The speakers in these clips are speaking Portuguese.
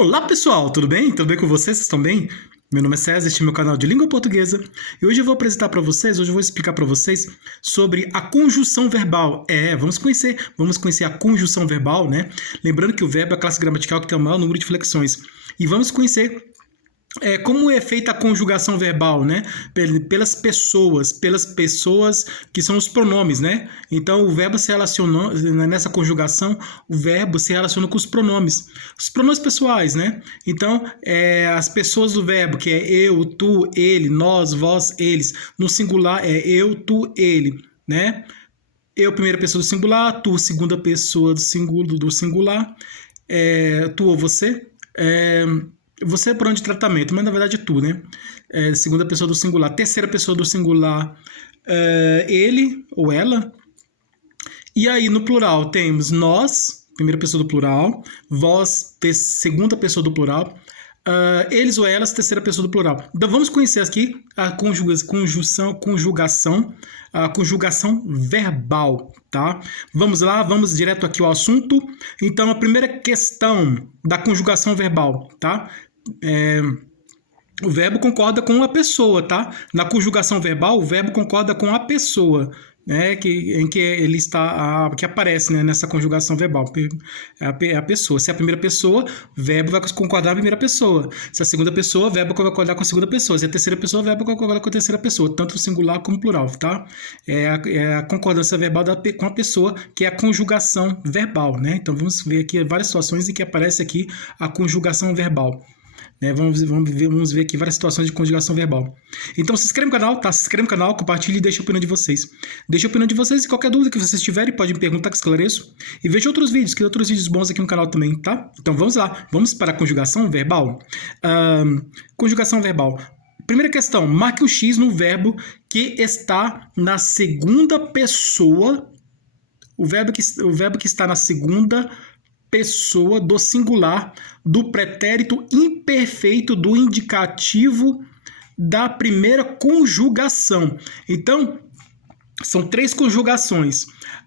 Olá pessoal, tudo bem? Tudo bem com vocês? Vocês estão bem? Meu nome é César, este é meu canal de língua portuguesa e hoje eu vou apresentar para vocês, hoje eu vou explicar para vocês sobre a conjunção verbal. Vamos conhecer a conjunção verbal, né? Lembrando que o verbo é a classe gramatical que tem o maior número de flexões. E vamos conhecer como é feita a conjugação verbal, né? Pelas pessoas que são os pronomes, né? Então, o verbo se relaciona, nessa conjugação, o verbo se relaciona com os pronomes pessoais, né? Então, as pessoas do verbo, que é eu, tu, ele, nós, vós, eles. No singular é eu, tu, ele, né? Eu, primeira pessoa do singular, tu, segunda pessoa do singular, tu ou você. Você é pronome de tratamento, mas na verdade é tu, né? Segunda pessoa do singular. Terceira pessoa do singular, ele ou ela. E aí no plural temos nós, primeira pessoa do plural, vós, segunda pessoa do plural, eles ou elas, terceira pessoa do plural. Então vamos conhecer aqui a conjugação verbal, tá? Vamos lá, vamos direto aqui ao assunto. Então a primeira questão da conjugação verbal, tá? O verbo concorda com a pessoa, tá? Na conjugação verbal, o verbo concorda com a pessoa, né? Em que ele está, que aparece, né? Nessa conjugação verbal. É a pessoa. Se é a primeira pessoa, o verbo vai concordar com a primeira pessoa. Se é a segunda pessoa, o verbo vai concordar com a segunda pessoa. Se é a terceira pessoa, o verbo vai concordar com a terceira pessoa, tanto singular como plural, tá? É a concordância verbal com a pessoa, que é a conjugação verbal, né? Então vamos ver aqui várias situações em que aparece aqui a conjugação verbal. Vamos ver aqui várias situações de conjugação verbal. Então se inscreve no canal, tá? Se inscreve no canal, compartilhe e deixa a opinião de vocês. Deixa a opinião de vocês e qualquer dúvida que vocês tiverem, pode me perguntar que esclareço. E veja outros vídeos bons aqui no canal também, tá? Então vamos lá, vamos para a conjugação verbal. Conjugação verbal. Primeira questão, marque um X no verbo que está na segunda pessoa. O verbo que está na segunda pessoa do singular, do pretérito imperfeito do indicativo da primeira conjugação. Então, são três conjugações.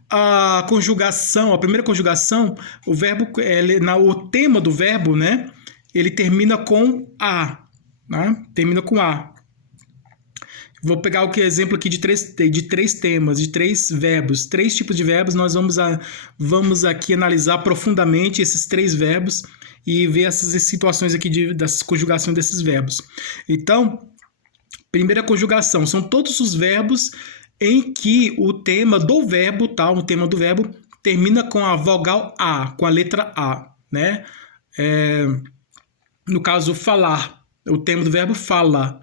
A primeira conjugação, o tema do verbo, né? Ele termina com a, né? Termina com a. Vou pegar o exemplo aqui de três temas, de três verbos, três tipos de verbos. Nós vamos aqui analisar profundamente esses três verbos e ver essas situações aqui dessas conjugações desses verbos. Então, primeira conjugação, são todos os verbos em que o tema do verbo, tá? O tema do verbo termina com a vogal A, com a letra A, né? No caso, falar, o tema do verbo fala.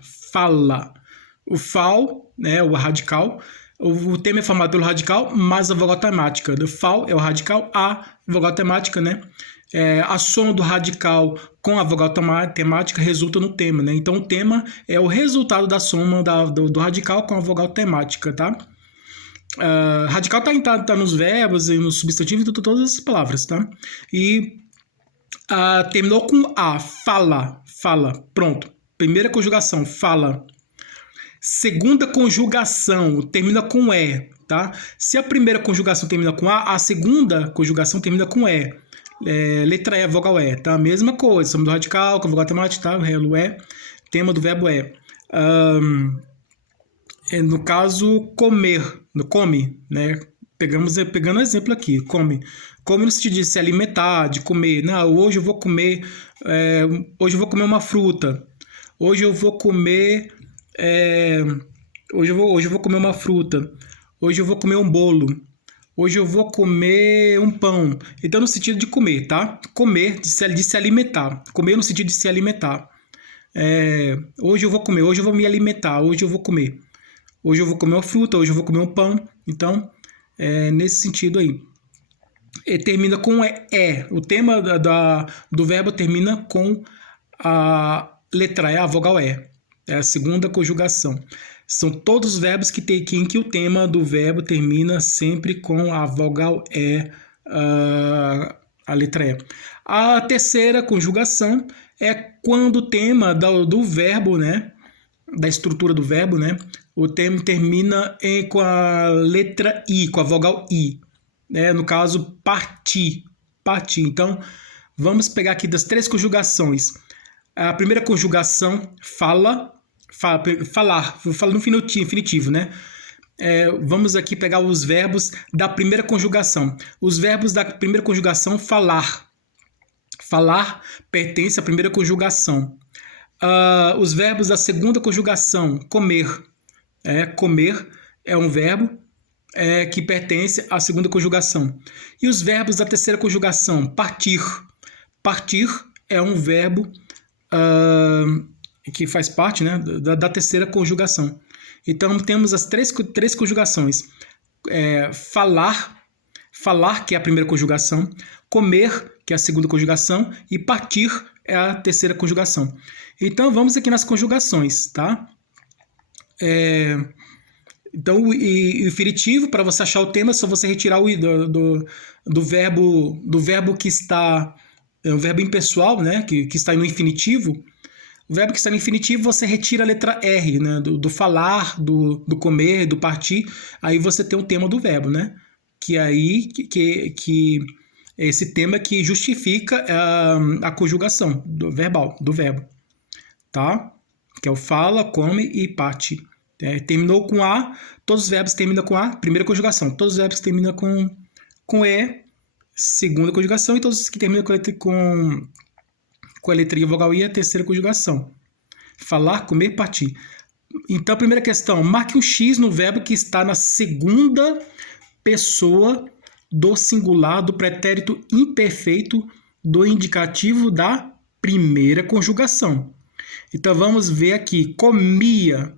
O fal, né, o radical, o tema é formado pelo radical, mais a vogal temática. O fal é o radical, a vogal temática, né? A soma do radical com a vogal temática resulta no tema, né? Então o tema é o resultado da soma do radical com a vogal temática, tá? Radical tá nos verbos e nos substantivos e todas as palavras, tá? E terminou com a, fala, pronto. Primeira conjugação, fala. Segunda conjugação termina com E, tá? Se a primeira conjugação termina com A segunda conjugação termina com E. Letra E, vogal E, tá? Mesma coisa, soma do radical, com a vogal temática, tá? O relo E, tema do verbo é. No caso, comer, no come, né? Pegando o exemplo aqui, come. Come no sentido de se alimentar, de comer. Não, hoje eu vou comer uma fruta. Hoje eu vou comer uma fruta. Hoje eu vou comer um bolo. Hoje eu vou comer um pão. Então, no sentido de comer, tá? Comer, de se alimentar. Comer no sentido de se alimentar. Hoje eu vou comer, hoje eu vou me alimentar, hoje eu vou comer. Hoje eu vou comer uma fruta, hoje eu vou comer um pão. Então, nesse sentido aí. Termina com E. O tema do verbo termina com a letra E, a vogal E. É a segunda conjugação. São todos os verbos em que o tema do verbo termina sempre com a vogal E, a letra E. A terceira conjugação é quando o tema do verbo, né, da estrutura do verbo, né, o tema termina com a letra I, com a vogal I. No caso, partir. Então, Vamos pegar aqui das 3 conjugações. A primeira conjugação, falar, vou falar no infinitivo, né? Vamos aqui pegar os verbos da primeira conjugação. Os verbos da primeira conjugação, falar. Falar pertence à primeira conjugação. Os verbos da segunda conjugação, comer. Comer é um verbo que pertence à segunda conjugação. E os verbos da terceira conjugação, partir. Partir é um verbo que faz parte, né, da terceira conjugação. Então, temos as três conjugações. Falar, que é a primeira conjugação, comer, que é a segunda conjugação, e partir é a terceira conjugação. Então, vamos aqui nas conjugações, tá? Então, o infinitivo, para você achar o tema, é só você retirar o do verbo que está... É um verbo impessoal, né, que está no infinitivo. O verbo que está no infinitivo, você retira a letra R, né, do falar, do comer, do partir. Aí você tem o tema do verbo, né? Que aí que esse tema que justifica a conjugação verbal, do verbo. Tá? Que é o fala, come e parte. Terminou com A, todos os verbos terminam com A, primeira conjugação. Todos os verbos terminam com E, segunda conjugação, e todos os que terminam com a letrinha vogal I, a terceira conjugação. Falar, comer, partir. Então, a primeira questão, marque um X no verbo que está na segunda pessoa do singular do pretérito imperfeito do indicativo da primeira conjugação. Então, vamos ver aqui, comia.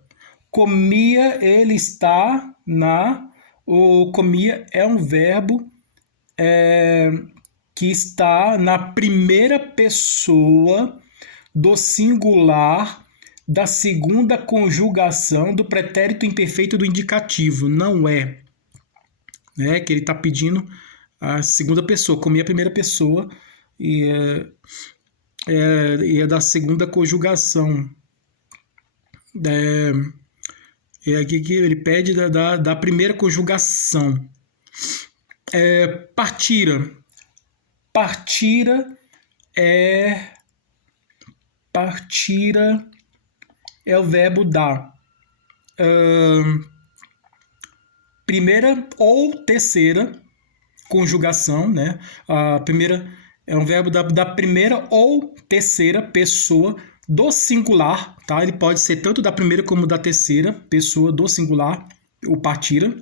Comia, ele está comia é um verbo que está na primeira pessoa do singular da segunda conjugação do pretérito imperfeito do indicativo. Não é. Que ele está pedindo a segunda pessoa. Comia a primeira pessoa e é da segunda conjugação. É aqui que ele pede da primeira conjugação. Partira. Partira é o verbo da primeira ou terceira conjugação, né? A primeira é um verbo da primeira ou terceira pessoa do singular, tá? Ele pode ser tanto da primeira como da terceira pessoa do singular, o partira.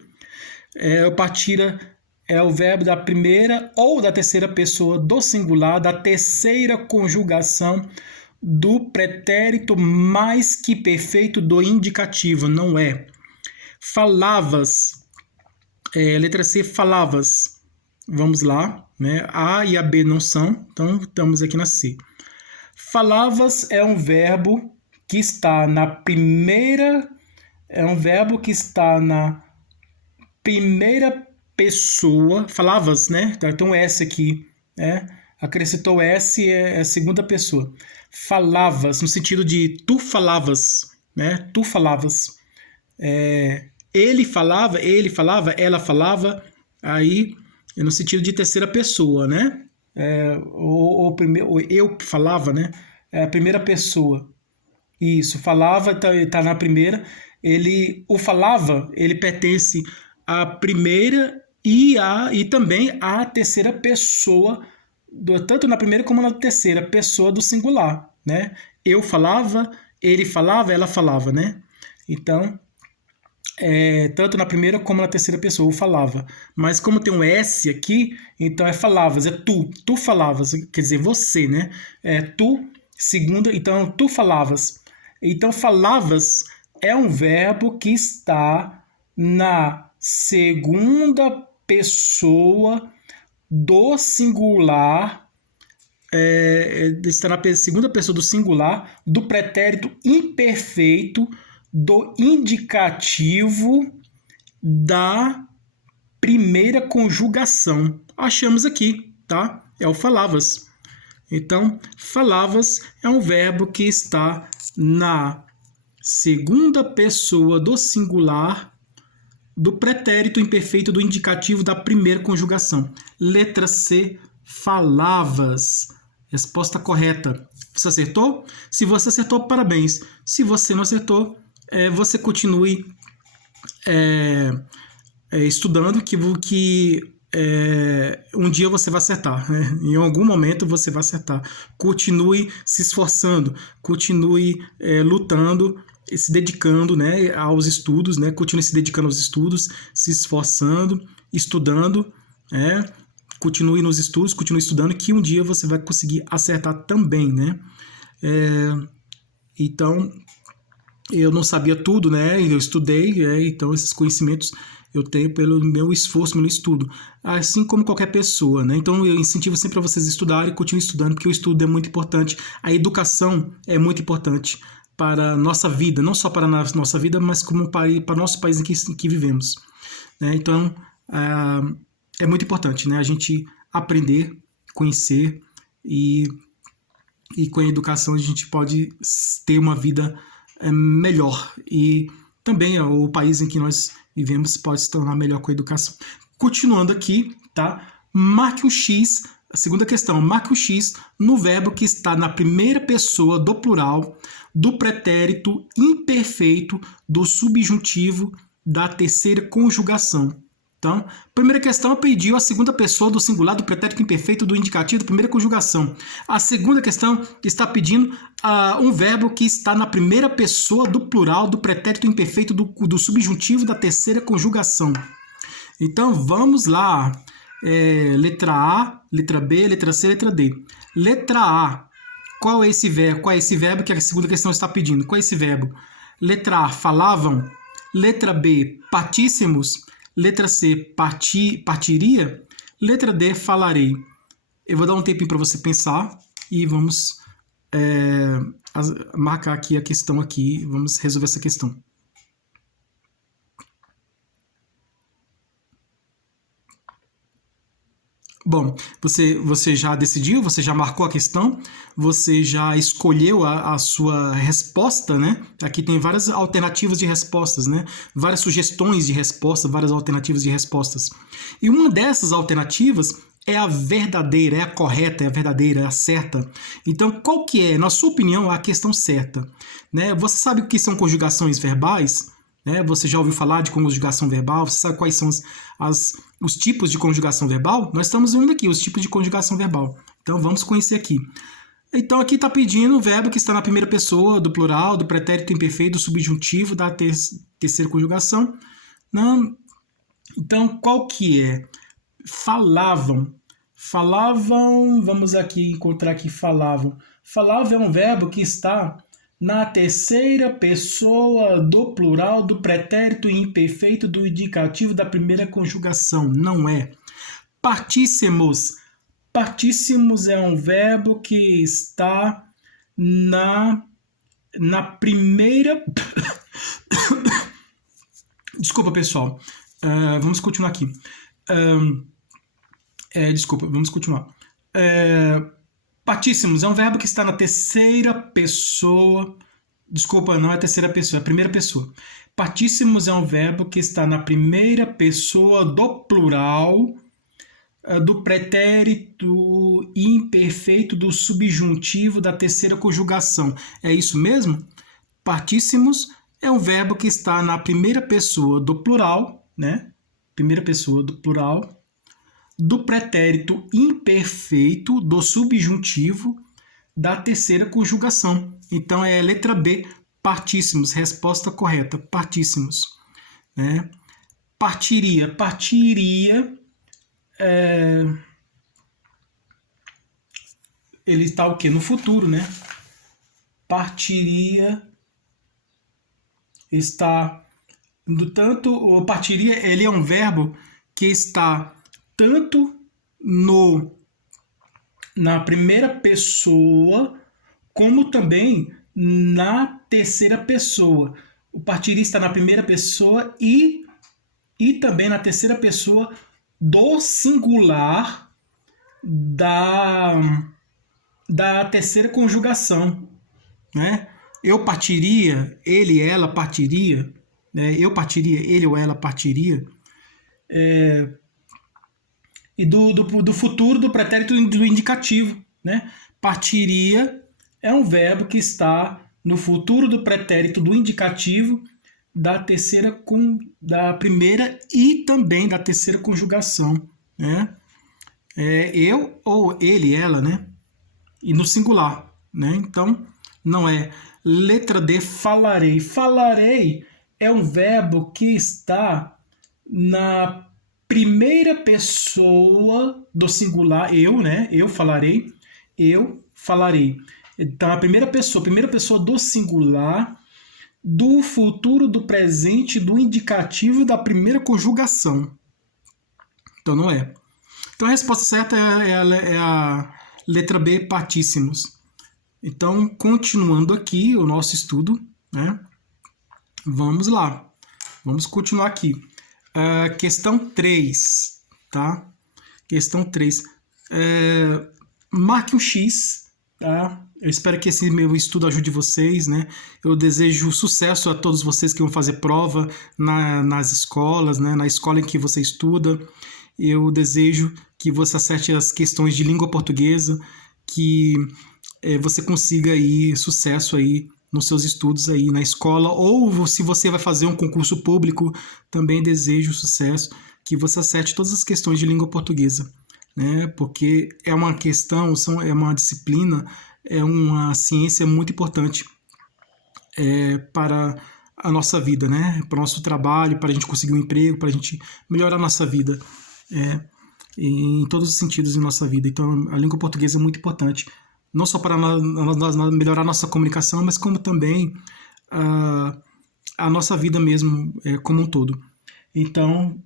O partira é o verbo da primeira ou da terceira pessoa do singular, da terceira conjugação do pretérito mais que perfeito do indicativo, não é? Falavas, letra C, falavas. Vamos lá, né? A e a B não são, então estamos aqui na C. Falavas é um verbo que está na primeira, pessoa, falavas, né? Então S aqui, acrescentou S, é a segunda pessoa. Falavas, no sentido de tu falavas, né? Tu falavas. Ele falava, ela falava, aí no sentido de terceira pessoa, né? Ou eu falava, né? A primeira pessoa. Isso, falava, tá na primeira. O falava, ele pertence à primeira e também à terceira pessoa, tanto na primeira como na terceira pessoa do singular, né? Eu falava, ele falava, ela falava, né? Então, tanto na primeira como na terceira pessoa, eu falava. Mas como tem um S aqui, então é falavas, é tu falavas, quer dizer, você, né? Tu, segunda, então tu falavas. Então, falavas é um verbo que está na segunda pessoa do singular, está na segunda pessoa do singular do pretérito imperfeito do indicativo da primeira conjugação. Achamos aqui, tá? É o falavas. Então, falavas é um verbo que está na segunda pessoa do singular do pretérito imperfeito do indicativo da primeira conjugação. Letra C, falavas. Resposta correta. Você acertou? Se você acertou, parabéns. Se você não acertou, você continue estudando que um dia você vai acertar, né? Em algum momento você vai acertar. Continue se esforçando, continue lutando, se dedicando, né, aos estudos, né? Continue se dedicando aos estudos, se esforçando, estudando, continue nos estudos, continue estudando, que um dia você vai conseguir acertar também, né? Então, eu não sabia tudo, né? Eu estudei, então esses conhecimentos eu tenho pelo meu esforço, pelo estudo, assim como qualquer pessoa, né? Então eu incentivo sempre a vocês estudarem e continuem estudando, porque o estudo é muito importante, a educação é muito importante para a nossa vida, não só para a nossa vida, mas como para o nosso país em que vivemos, né? Então é muito importante, né? A gente aprender, conhecer e com a educação a gente pode ter uma vida melhor, e também o país em que nós vivemos pode se tornar melhor com a educação. Continuando aqui, tá? Marque um X, a segunda questão, marque um X no verbo que está na primeira pessoa do plural, do pretérito imperfeito, do subjuntivo, da terceira conjugação. Então, primeira questão pediu a segunda pessoa do singular, do pretérito imperfeito, do indicativo, da primeira conjugação. A segunda questão está pedindo um verbo que está na primeira pessoa do plural, do pretérito imperfeito, do subjuntivo, da terceira conjugação. Então, vamos lá. Letra A, letra B, letra C, letra D. Letra A. Qual é esse verbo? Qual é esse verbo que a segunda questão está pedindo? Qual é esse verbo? Letra A, falavam. Letra B, partíssimos. Letra C, partiria. Letra D, falarei. Eu vou dar um tempinho para você pensar e vamos marcar aqui a questão aqui. Vamos resolver essa questão. Bom, você já decidiu, você já marcou a questão, você já escolheu a sua resposta, né? Aqui tem várias alternativas de respostas, né? Várias sugestões de resposta, várias alternativas de respostas. E uma dessas alternativas é a verdadeira, é a correta, é a verdadeira, é a certa. Então, qual que é, na sua opinião, a questão certa? Né? Você sabe o que são conjugações verbais? Você já ouviu falar de conjugação verbal? Você sabe quais são os tipos de conjugação verbal? Nós estamos vendo aqui os tipos de conjugação verbal. Então vamos conhecer aqui. Então aqui está pedindo o verbo que está na primeira pessoa do plural, do pretérito imperfeito, do subjuntivo, da terceira conjugação. Não. Então qual que é? Falavam. Falavam, vamos aqui encontrar aqui falavam. Falava é um verbo que está na terceira pessoa do plural, do pretérito imperfeito, do indicativo, da primeira conjugação. Não é. Partíssimos. Partíssimos é um verbo que está na primeira... Desculpa, pessoal. Vamos continuar aqui. Desculpa, vamos continuar. Partíssimos é um verbo que está na terceira pessoa. Desculpa, não é a terceira pessoa, é a primeira pessoa. Partíssimos é um verbo que está na primeira pessoa do plural, do pretérito imperfeito, do subjuntivo, da terceira conjugação. É isso mesmo? Partíssimos é um verbo que está na primeira pessoa do plural, né? Primeira pessoa do plural, do pretérito imperfeito, do subjuntivo, da terceira conjugação. Então é a letra B, partíssimos. Resposta correta, partíssimos. Partiria. Partiria ele está o quê? No futuro, né? Partiria está... o partiria, ele é um verbo que está tanto na primeira pessoa, como também na terceira pessoa. O partiria está na primeira pessoa e também na terceira pessoa do singular da terceira conjugação. Né? Eu partiria, ele, ela partiria, né? Eu partiria, ele ou ela partiria. E do futuro do pretérito do indicativo, né? Partiria é um verbo que está no futuro do pretérito do indicativo da primeira e também da terceira conjugação, né? Eu ou ele, ela, né? E no singular, né? Então, não é. Letra D, falarei. Falarei é um verbo que está na primeira pessoa do singular, eu, né? Eu falarei. Eu falarei. Então, a primeira pessoa do singular, do futuro, do presente, do indicativo da primeira conjugação. Então, não é. Então, a resposta certa é a letra B, partíssimos. Então, continuando aqui o nosso estudo, né? Vamos lá. Vamos continuar aqui. Questão 3, tá? Questão 3. Marque um X, tá? Eu espero que esse meu estudo ajude vocês, né? Eu desejo sucesso a todos vocês que vão fazer prova nas escolas, né? Na escola em que você estuda. Eu desejo que você acerte as questões de língua portuguesa, que você consiga aí sucesso aí nos seus estudos aí na escola, ou se você vai fazer um concurso público, também desejo sucesso, que você acerte todas as questões de língua portuguesa, né? Porque é uma questão, é uma disciplina, é uma ciência muito importante para a nossa vida, né? Para o nosso trabalho, para a gente conseguir um emprego, para a gente melhorar a nossa vida, em todos os sentidos em nossa vida. Então, a língua portuguesa é muito importante, não só para melhorar a nossa comunicação, mas como também a nossa vida mesmo, como um todo. Então,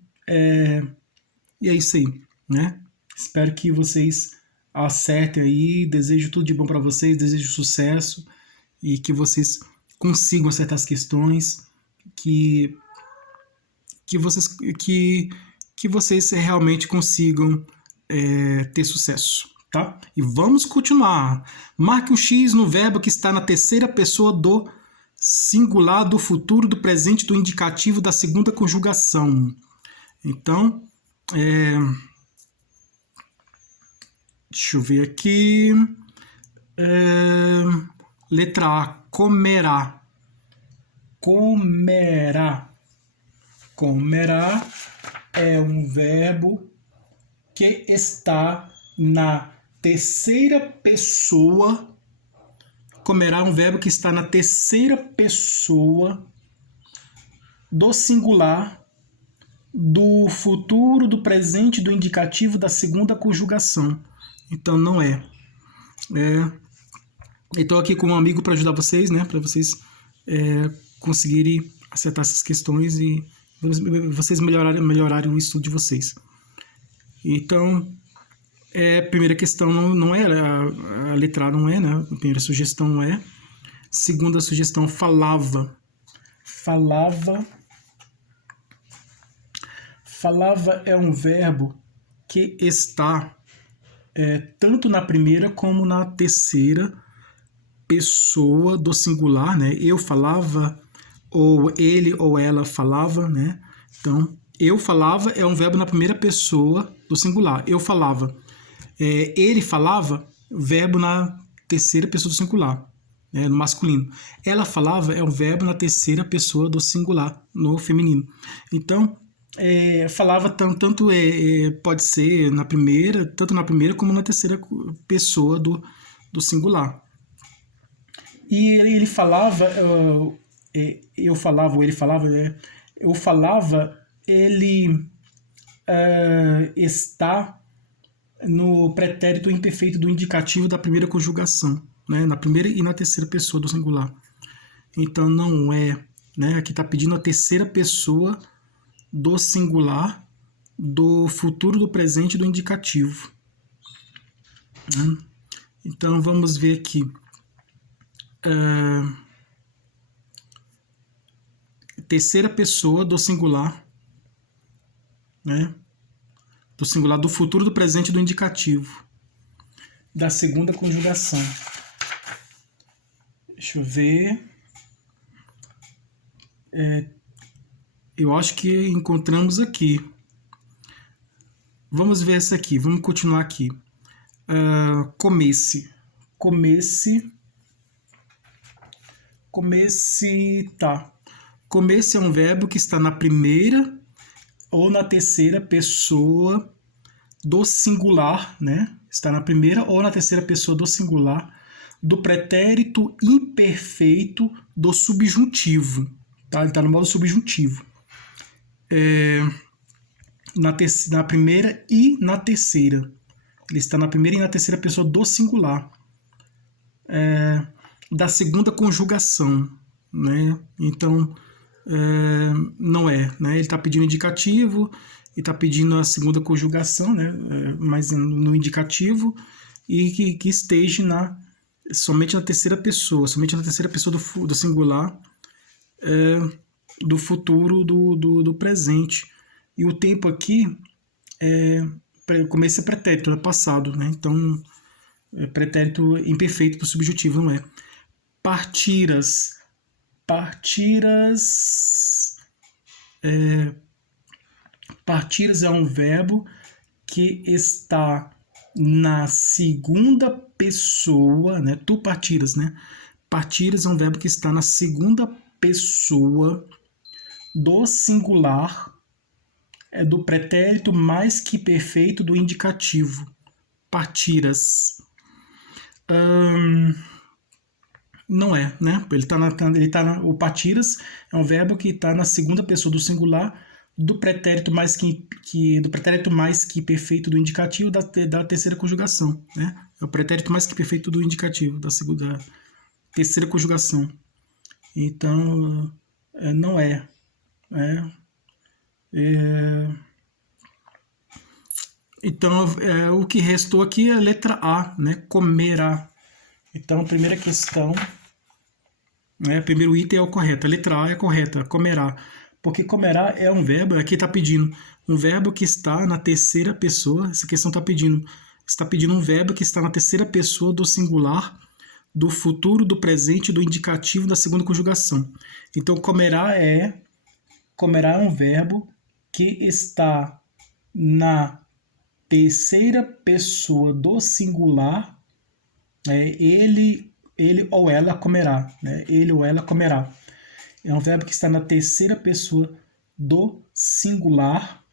e é isso aí, né? Espero que vocês acertem aí, desejo tudo de bom para vocês, desejo sucesso e que vocês consigam acertar as questões, que vocês realmente consigam ter sucesso, tá? E vamos continuar. Marque um X no verbo que está na terceira pessoa do singular, do futuro, do presente, do indicativo da segunda conjugação. Então, deixa eu ver aqui. Letra A, comerá. Comerá. Comerá é um verbo que está na terceira pessoa. Comerá é um verbo que está na terceira pessoa do singular, do futuro, do presente, do indicativo da segunda conjugação. Então, não é. Estou aqui com um amigo para ajudar vocês, né? Para vocês conseguirem acertar essas questões e vocês melhorarem o estudo de vocês. Então, a primeira questão não é, a letra A não é, né? A primeira sugestão não é. Segunda sugestão, falava. Falava. Falava é um verbo que está tanto na primeira como na terceira pessoa do singular, né? Eu falava, ou ele ou ela falava, né? Então, eu falava é um verbo na primeira pessoa do singular. Eu falava. Ele falava, verbo na terceira pessoa do singular, no masculino. Ela falava é um verbo na terceira pessoa do singular, no feminino. Então, falava tanto pode ser tanto na primeira como na terceira pessoa do singular. E ele falava, eu falava, ou ele falava, eu falava, ele está no pretérito imperfeito do indicativo da primeira conjugação, né? Na primeira e na terceira pessoa do singular. Então, não é, né? Aqui está pedindo a terceira pessoa do singular, do futuro, do presente e do indicativo. Né? Então, vamos ver aqui. Terceira pessoa do singular, né? Do singular, do futuro, do presente e do indicativo da segunda conjugação. Deixa eu ver. Eu acho que encontramos aqui. Vamos ver essa aqui. Vamos continuar aqui. Comece. tá. Comer-se é um verbo que está na primeira ou na terceira pessoa do singular, né? Está na primeira ou na terceira pessoa do singular, do pretérito imperfeito do subjuntivo. Tá? Ele está no modo subjuntivo. Na primeira e na terceira. Ele está na primeira e na terceira pessoa do singular. Da segunda conjugação, né? Então, não é, né? Ele está pedindo indicativo e está pedindo a segunda conjugação, né? Mas no indicativo, e que esteja somente na terceira pessoa do singular, do futuro, do presente. E o tempo aqui, o começo é pretérito, é passado, né? Então, pretérito imperfeito do subjuntivo, não é? Partiras é um verbo que está na segunda pessoa, né? Tu partiras, né? Partiras é um verbo que está na segunda pessoa do singular, do pretérito mais que perfeito do indicativo. Partiras. Não é, né? O partiras é um verbo que está na segunda pessoa do singular do pretérito mais que perfeito do indicativo da terceira conjugação, né? É o pretérito mais que perfeito do indicativo da terceira conjugação. Então, não é. Então, o que restou aqui é a letra A, né? Comerá. Então, a primeira questão, né? Primeiro item é o correto. A letra A é a correta, comerá. Porque comerá é um verbo, aqui está pedindo um verbo que está na terceira pessoa. Essa questão está pedindo um verbo que está na terceira pessoa do singular, do futuro, do presente, do indicativo da segunda conjugação. Então, comerá é um verbo que está na terceira pessoa do singular, ele ou ela comerá, né? Ele ou ela comerá. É um verbo que está na terceira pessoa do singular,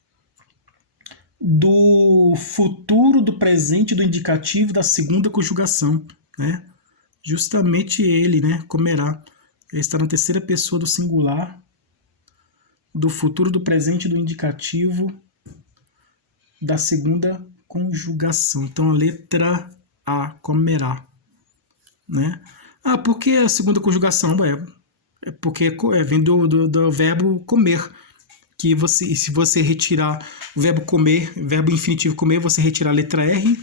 do futuro, do presente, do indicativo da segunda conjugação, né? Justamente ele, né? Comerá. Ele está na terceira pessoa do singular, do futuro, do presente, do indicativo da segunda conjugação. Então, a letra A, comerá, né? Por que a segunda conjugação? É porque vem do verbo comer, que se você retirar o verbo comer, verbo infinitivo comer, você retirar a letra R,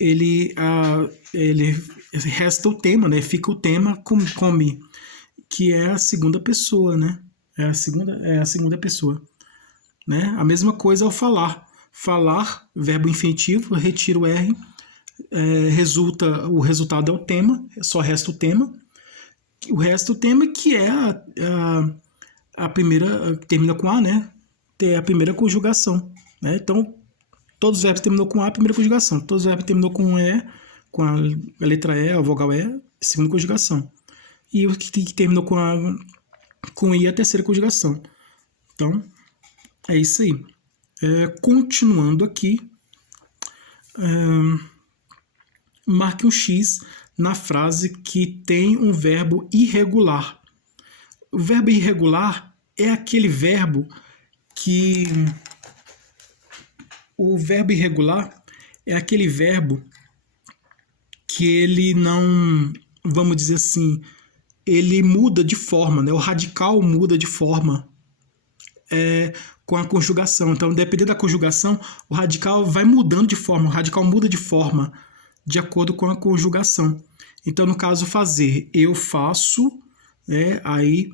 ele resta o tema, né? Fica o tema come, que é a segunda pessoa, né? É a segunda pessoa, né? A mesma coisa ao falar. Falar, verbo infinitivo, retira o R, o resultado é o tema, só resta o tema. O resto do tema que é a primeira, termina com A, né? É a primeira conjugação, né? Então, todos os verbos terminam com A, primeira conjugação. Todos os verbos terminam com E, com a letra E, a vogal E, segunda conjugação. E o que terminou com I, a terceira conjugação. Então, é isso aí. Continuando aqui, marque um X na frase que tem um verbo irregular. O verbo irregular é aquele verbo que... O verbo irregular é aquele verbo que ele não... Vamos dizer assim, ele muda de forma, né? O radical muda de forma com a conjugação. Então, dependendo da conjugação, o radical vai mudando de forma. O radical muda de forma de acordo com a conjugação. Então, no caso, fazer, eu faço, né? Aí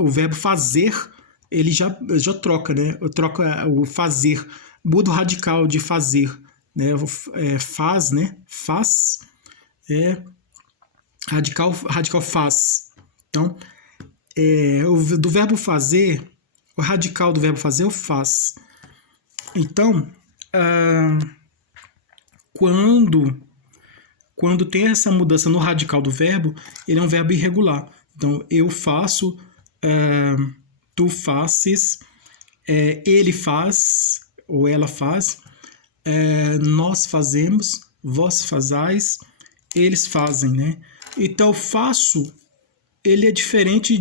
o verbo fazer, ele já troca, né? Eu troco o fazer, muda o radical de fazer, né? Faz, né? Faz, radical faz. Então, do verbo fazer, o radical do verbo fazer é o faz. Então, quando quando tem essa mudança no radical do verbo, ele é um verbo irregular. Então, eu faço, tu fazes, ele faz, ou ela faz, nós fazemos, vós fazais, eles fazem, né? Então, faço, ele é diferente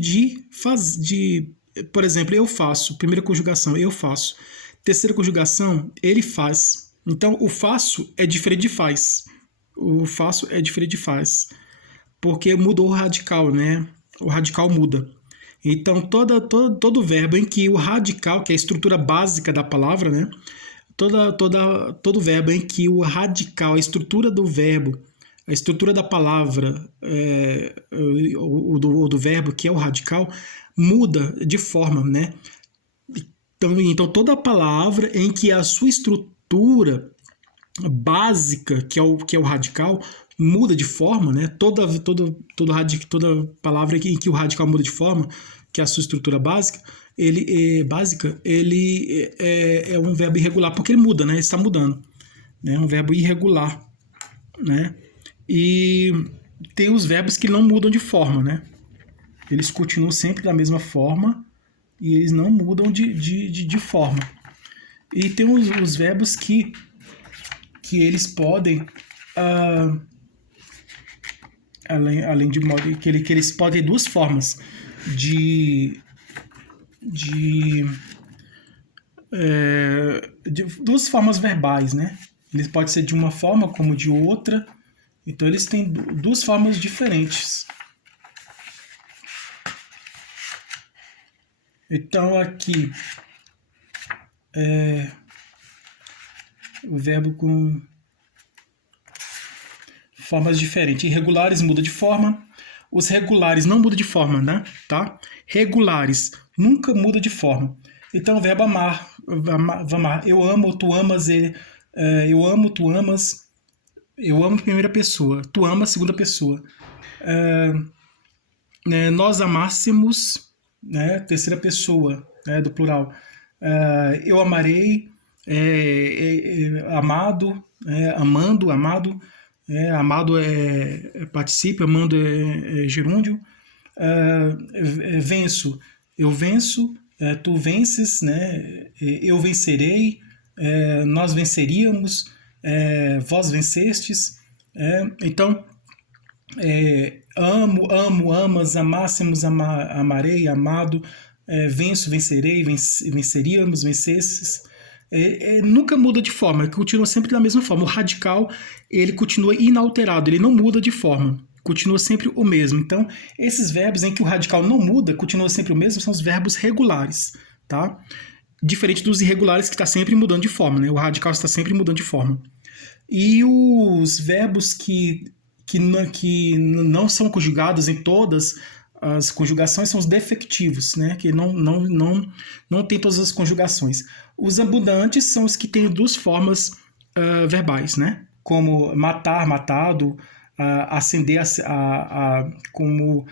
por exemplo, eu faço, primeira conjugação, eu faço. Terceira conjugação, ele faz. Então, o faço é diferente de faz. O faço é diferente de faz. Porque mudou o radical, né? O radical muda. Então, todo verbo em que o radical, que é a estrutura básica da palavra, né? Todo verbo em que o radical, a estrutura do verbo, a estrutura da palavra, do verbo, que é o radical, muda de forma, né? Então, toda palavra em que a sua estrutura básica, que é o radical, muda de forma, né? Toda palavra em que o radical muda de forma, que é a sua estrutura básica, ele é um verbo irregular, porque ele muda, né? Ele está mudando. Né? É um verbo irregular, né? E tem os verbos que não mudam de forma, né? Eles continuam sempre da mesma forma e eles não mudam de forma. E tem os verbos que eles podem, além de modo que eles podem ter duas formas de duas formas verbais, né? Eles podem ser de uma forma como de outra. Então, eles têm duas formas diferentes. Então, aqui, o verbo com formas diferentes. Irregulares muda de forma. Os regulares não mudam de forma, né? Tá? Regulares nunca muda de forma. Então, o verbo amar. Amar. Eu amo, tu amas, eu amo, tu amas. Eu amo primeira pessoa, tu amas segunda pessoa. Nós amássemos, né, terceira pessoa, né, do plural. Eu amarei, amado, amando, amado. Amado é particípio, amando é gerúndio. Venço, eu venço, tu vences, né, eu vencerei, nós venceríamos. Vós vencestes. Então, amo, amas, amássemos, amarei, amado, venço, vencerei, venceríamos, vencesses. Nunca muda de forma, continua sempre da mesma forma. O radical, ele continua inalterado, ele não muda de forma, continua sempre o mesmo. Então, esses verbos em que o radical não muda, continua sempre o mesmo, são os verbos regulares, tá? Diferente dos irregulares, que está sempre mudando de forma, né? O radical está sempre mudando de forma. E os verbos que não são conjugados em todas as conjugações são os defectivos, né? Que não tem todas as conjugações. Os abundantes são os que têm duas formas verbais, né? Como matar, matado, acender, como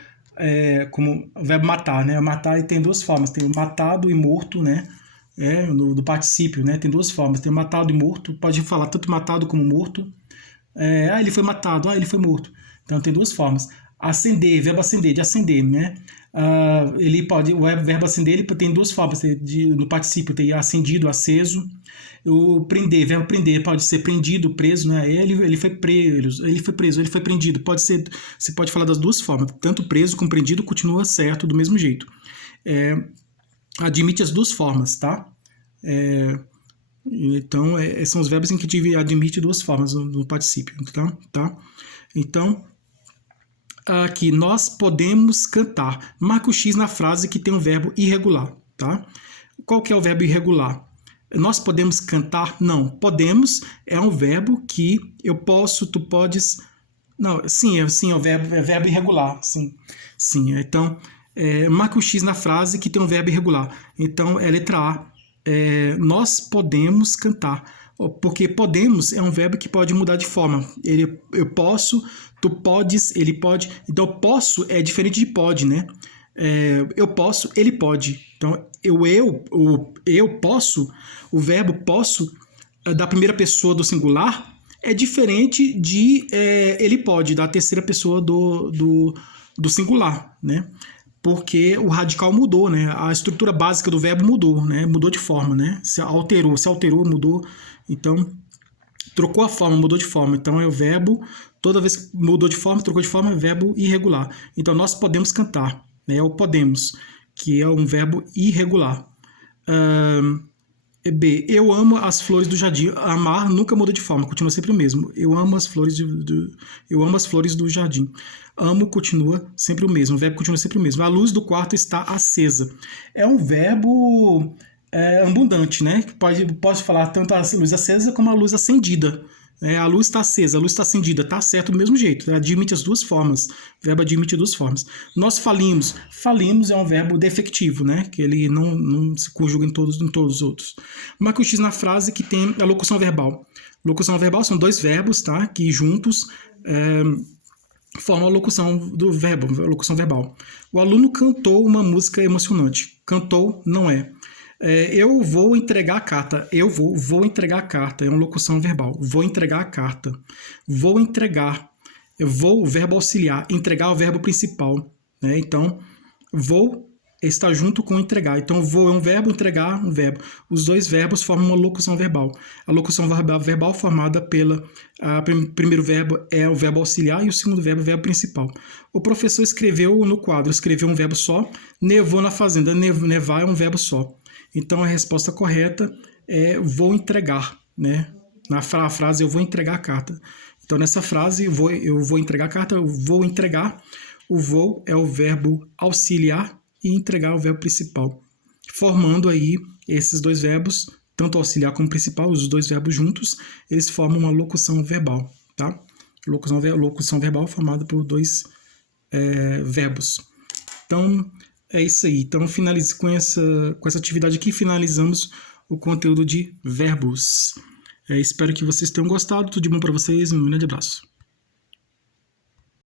o verbo matar, né? Matar tem duas formas, tem o matado e morto, né? Do particípio, né? Tem duas formas, tem matado e morto, pode falar tanto matado como morto. Ele foi matado, ele foi morto. Então tem duas formas. Acender, verbo acender, de acender, né? O verbo acender, ele tem duas formas, no particípio tem acendido, aceso. O prender, verbo prender, pode ser prendido, preso, né? Ele foi preso, ele foi prendido. Você pode falar das duas formas, tanto preso como prendido, continua certo do mesmo jeito. Admite as duas formas, tá? Então, são os verbos em que admite duas formas no particípio, tá? Então, aqui, nós podemos cantar. Marca o X na frase que tem um verbo irregular, tá? Qual que é o verbo irregular? Nós podemos cantar? Não. Podemos é um verbo que eu posso, tu podes... Não, sim, é o verbo irregular, sim. Sim, então... marca o X na frase que tem um verbo irregular. Então, letra A. Nós podemos cantar. Porque podemos é um verbo que pode mudar de forma. Eu posso, tu podes, ele pode. Então, posso é diferente de pode, né? Eu posso, ele pode. Então, eu posso, o verbo posso, da primeira pessoa do singular, é diferente de ele pode, da terceira pessoa do singular, né? Porque o radical mudou, né? A estrutura básica do verbo mudou, né? Mudou de forma, né? Se alterou, mudou. Então, trocou a forma, mudou de forma. Então, é o verbo, toda vez que mudou de forma, trocou de forma, é verbo irregular. Então, nós podemos cantar, né? É o podemos, que é um verbo irregular. B. Eu amo as flores do jardim. Amar nunca muda de forma, continua sempre o mesmo. Eu amo as flores do jardim. Amo continua sempre o mesmo. O verbo continua sempre o mesmo. A luz do quarto está acesa. É um verbo abundante, né? Pode falar tanto a luz acesa como a luz acendida. A luz está acesa, a luz está acendida, está certo do mesmo jeito, admite as duas formas, o verbo admite duas formas. Nós falimos é um verbo defectivo, né? Que ele não se conjuga em todos os outros. Marque o X na frase que tem a locução verbal. Locução verbal são dois verbos, tá? Que juntos formam a locução do verbo, a locução verbal. O aluno cantou uma música emocionante. Cantou não é. Eu vou entregar a carta. Eu vou entregar a carta. É uma locução verbal. Vou entregar a carta. Vou entregar. O verbo auxiliar. Entregar é o verbo principal. Né? Então, vou está junto com entregar. Então, vou é um verbo, entregar um verbo. Os dois verbos formam uma locução verbal. A locução verbal formada primeiro verbo é o verbo auxiliar e o segundo verbo é o verbo principal. O professor escreveu no quadro, escreveu um verbo só. Nevou na fazenda. Nevar é um verbo só. Então, a resposta correta é vou entregar, né? Na frase, eu vou entregar a carta. Então, nessa frase, eu vou entregar a carta, eu vou entregar. O vou é o verbo auxiliar e entregar é o verbo principal. Formando aí esses dois verbos, tanto auxiliar como principal, os dois verbos juntos, eles formam uma locução verbal, tá? Locução verbal formada por dois verbos. Então, é isso aí. Então, finalize com essa atividade aqui, finalizamos o conteúdo de verbos. Espero que vocês tenham gostado. Tudo de bom para vocês. Um grande abraço.